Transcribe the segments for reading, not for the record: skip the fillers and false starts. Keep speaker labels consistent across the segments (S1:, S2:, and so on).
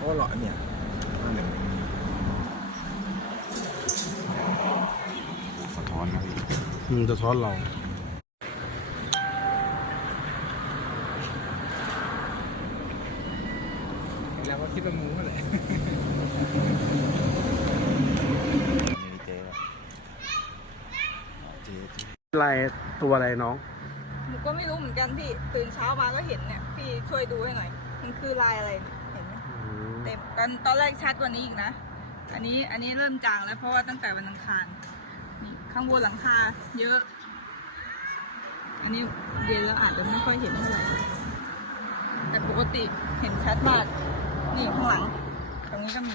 S1: ก็หล่อเนี่ยนั่นเองสะท้อนนะพี่สะท้อนเรา
S2: แล้วก็คิดว่าหมูเลย
S1: ลายตัวอะไรน้อง
S3: หนูก็ไม่รู้เหมือนกันพี่ตื่นเช้ามาก็เห็นเนี่ยพี่ช่วยดูให้หน่อยมันคือลายอะไรเห็นไหมเต็มตอนแรกชัดกว่านี้อีกนะอันนี้เริ่มจางแล้วเพราะว่าตั้งแต่วันอังคารนี่ข้างบนหลังคาเยอะอันนี้เดี๋ยวเราอาจจะไม่ค่อยเห็นเท่าไหร่แต่ปกติเห็นชัดมากนี่ข้างหลังตรงนี้ก็มี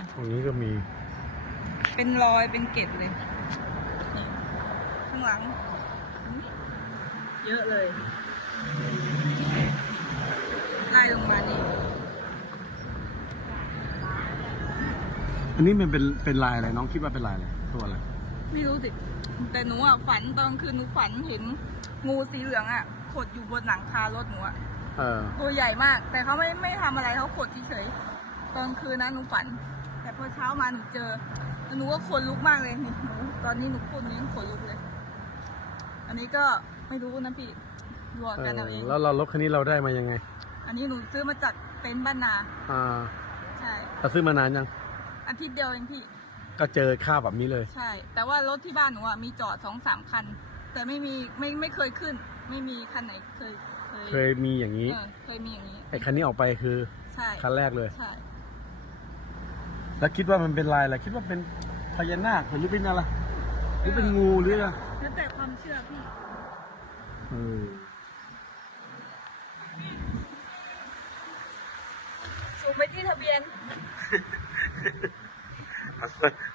S3: เป็นรอยเป็นเกล็ดเลยนี่ข้างหลังเยอะเลยไล่ลงมานี่
S1: อันนี้มันเป็นลายอะไรน้องคิดว่าเป็นลายอะไรตัวอะไร
S3: ไม่รู้สิแต่หนูอ่ะฝันตอนคืนหนูฝันเห็นงูสีเหลืองอ่ะขดอยู่บนหลังคารถหนูอ่ะตัวใหญ่มากแต่เขาไม่ทำอะไรเขาขดเฉยๆตอนคืนนะหนูฝันแต่พอเช้ามาหนูเจอหนูก็ขนลุกมากเลยนี่หนูตอนนี้หนูพูดนี้ขนลุกเลยอันนี้ก็ไม่รู้นะพี่ดูกันเอาเอง
S1: แล้วเรารถคันนี้เราได้มายังไง
S3: อันนี้หนูซื้อมาจากเต็นท์บ้านนาใช่
S1: เราซื้อมานานยัง
S3: อาทิตย์เดียวเองพี่
S1: ก็เจอค่าแบบนี้เลย
S3: ใช่แต่ว่ารถที่บ้านหนูอ่ะมีจอด2-3 คันแต่ไม่เคยขึ้นไม่มีคันไหนเคย
S1: มีอย่างนี้
S3: เคยมีอย่างนี้
S1: ไอ้คันนี้ออกไปคือ
S3: ใช่
S1: คันแรกเลย
S3: ใช่
S1: แล้วคิดว่ามันเป็นลายอะไรคิดว่าเป็นพญานาคหรือเป็นอะไรหรือเป็นงูหรืออะไร
S3: แล้วแต่ความเชื่อพี่สูงไปที่ทะเบียน